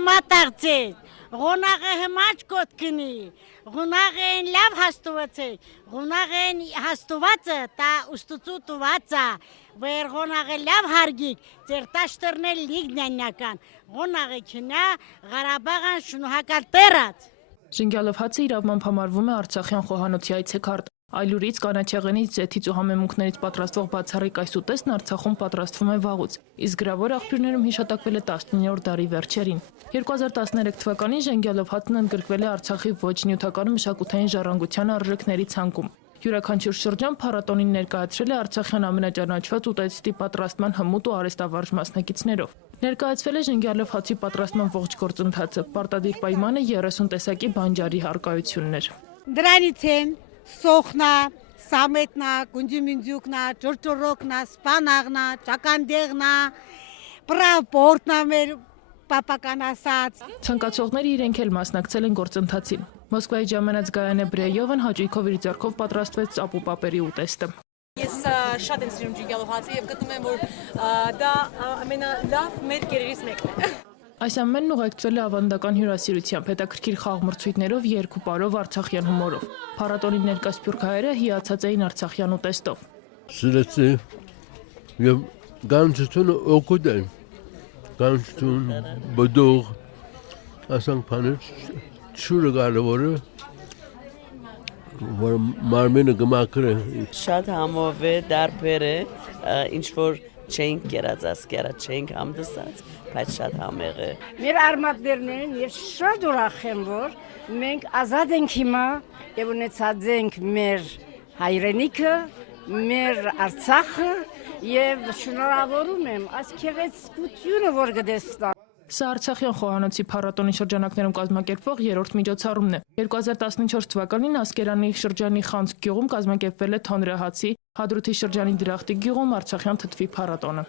մատաղցեք, ղոնաղը հմաչ կոտքնի, ղոնաղեն լավ հաստուվացեք, ղոնաղեն հաստուվածը տա ուստուծու տուվածա, վեր ղոնաղը լավ հարգիք, ձեր տաշտերնել լիգնյանյական, ղոնաղը քնա Ղարաբաղան շնուհակալ տերած։ Ժենգյալով հացը իրավամբ համարվում է Արցախյան խոհանոցի այցեքարտ։ Այլուրից, կանաչեղենից, ձեթից ու համեմունքներից պատրաստվող բացառիկ այս ուտեստն Արցախում պատրաստվում է վաղուց, իսկ գրավոր աղբյուրներում հիշատակվել է 19-րդ դարի վերջերին։ 2013 թվականին Ժենգյալով հացն ընդգրկվել է Արցախի ոչ նյութական մշակութային ժառանգության արժեքների ցանկում։ Յուրաքանչյուր շրջան փառատոնին ներկայացրել է Արցախյան ամենաճանաչված ուտեստի պատրաստման հմուտ ու արհեստավարժ մասնակիցներով։ Ներկայացվել է Ժենգյալով հացի պատրաստման ողջ գործընթացը, պարտադիր պայմանը 30 տեսակի բանջարի առկայությունն էր։ Դրանից են սոխնա, սամետնա, գունջիմինջուկնա, ճորճորոկնա, սպանաղնա, ճականդեղնա, պրապորտնա մեր պապական ասած։ Ցանկացողները իրենք էլ մասնակցել են գործընթացին։ Մոսկվայի ժամանած Գայանե Բրեյովն հաճույքով իր ձեռքով պատրաստվեց ծապու պապերի ուտեստը։ Ես շատ եմ սիրում Ժենգյալով հացը եւ գտնում եմ, որ դա ամենալավ մեր գերերից մեկն է։ Այս ամենն ուղեկցվել է ավանդական հյուրասիրությամբ, հետաքրքիր խաղմրցույթներով, երկու արցախյան հումորով։ Փառատոնին ներկա սփյուռքահայերը հիացած էին արցախյան ուտեստով։ Սիրեցի եւ գանչությունը օգուտ է։ Գանչություն, բդող, ասանք բաներ շուրը կարևորը, որ մարմինը գմակրը։ Շատ համով է, դարբեր է, ինչ որ չենք կերածած, չենք համդսած, բայց շատ համեղ է։ Մեր արմատներն են եւ շատ ուրախ եմ, որ մենք ազատ ենք հիմա եւ ունեցած ենք մեր հայրենիքը, մեր Արցախը եւ շնորհավորում եմ այս քեղեցկությունը, որ գտեսնա։ Սա Արցախյան խոհանոցի փառատոնի շրջանակներում կազմակերպվող երրորդ միջոցառումն է։ 2014 թվականին Ասկերանի շրջանի Խանձ գյուղում կազմակերպվել է թոնրահացի, Հադրութի շրջանի Դրախտի գյուղում Արցախյան թթվի փառատոնը։